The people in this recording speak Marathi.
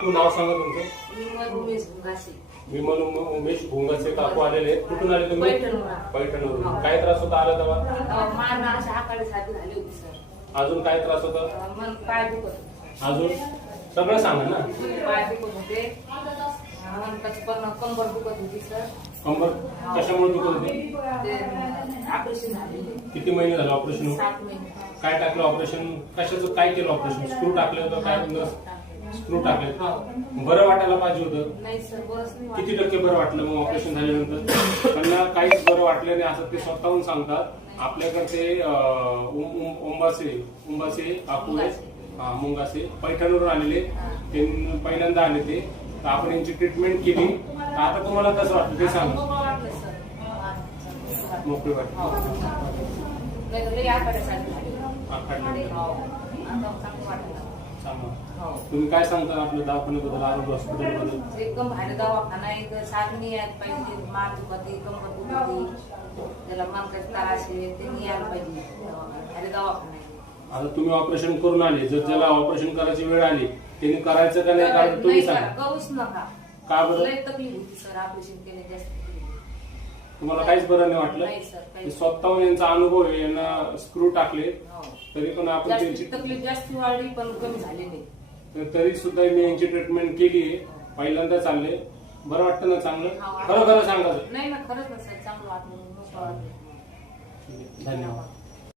नाव सांगा तुमचं. विमल उमेश भोंगाचे काकू आलेले. कुठून आले तुम्ही? पैठणवरून. काय त्रास होता आला तेव्हा? अजून काय त्रास होता? अजून सगळं सांगा ना. कंबर दुखत होती सर. कंबर कशामुळे दुखत होती? ऑपरेशन झाले. किती महिने झाले ऑपरेशन? 7 महिने. काय टाकलं ऑपरेशन? कशाचं काय केलं ऑपरेशन? स्क्रू टाकले होतं काय? स्क्रू टाकले. बरं वाटायला पाहिजे होतं. नाही सर, बरंच नाही. किती टक्के बरं वाटलं मग ऑपरेशन झाल्यानंतर? त्यांना काहीच बरं वाटलं नाही असं ते स्वतःहून सांगतात. आपल्याकडे उंबासे काकू मुंगासे पैठणवरून आलेले. ते पहिल्यांदा आले ते. तर आपण यांची ट्रीटमेंट केली. आता तुम्हाला कसं वाटतं ते सांगा. मोकळी वाटते. तुम्ही काय सांगता आपल्या दवाखान्याबद्दल, आरोग्य हॉस्पिटलबद्दल? एकदम भारी दवाखाना आहे. तर साधनी यायला पाहिजे. मान दुखते, कंबर दुखते, त्याला मनकाचे त्रास आहे, त्यांनी यायला पाहिजे. भारी दवाखाना आहे. आता तुम्ही ऑपरेशन करून आले. जर त्याला ऑपरेशन करायची वेळ आली त्यांनी करायचं का नाही कारण तुम्ही सांगा. करूच नका. का बरं? लय तकलीफ होती सर ऑपरेशन केले. जास्त तुम्हाला काहीच बरं नाही वाटलं? नाही सर, काही. स्वतःहून यांचा अनुभव आहे. यांना स्क्रू टाकले तरी पण आपण त्यांची तकलीफ जास्त वाढली पण कमी झाली नाही. तरी सुद्धा मी यांची ट्रीटमेंट केली आहे. पहिल्यांदा चालले. बरं वाटतं ना? चांगलं खरं खरं सांगा. नाही ना, खरंच ना सर, चांगलं वाटलं. धन्यवाद.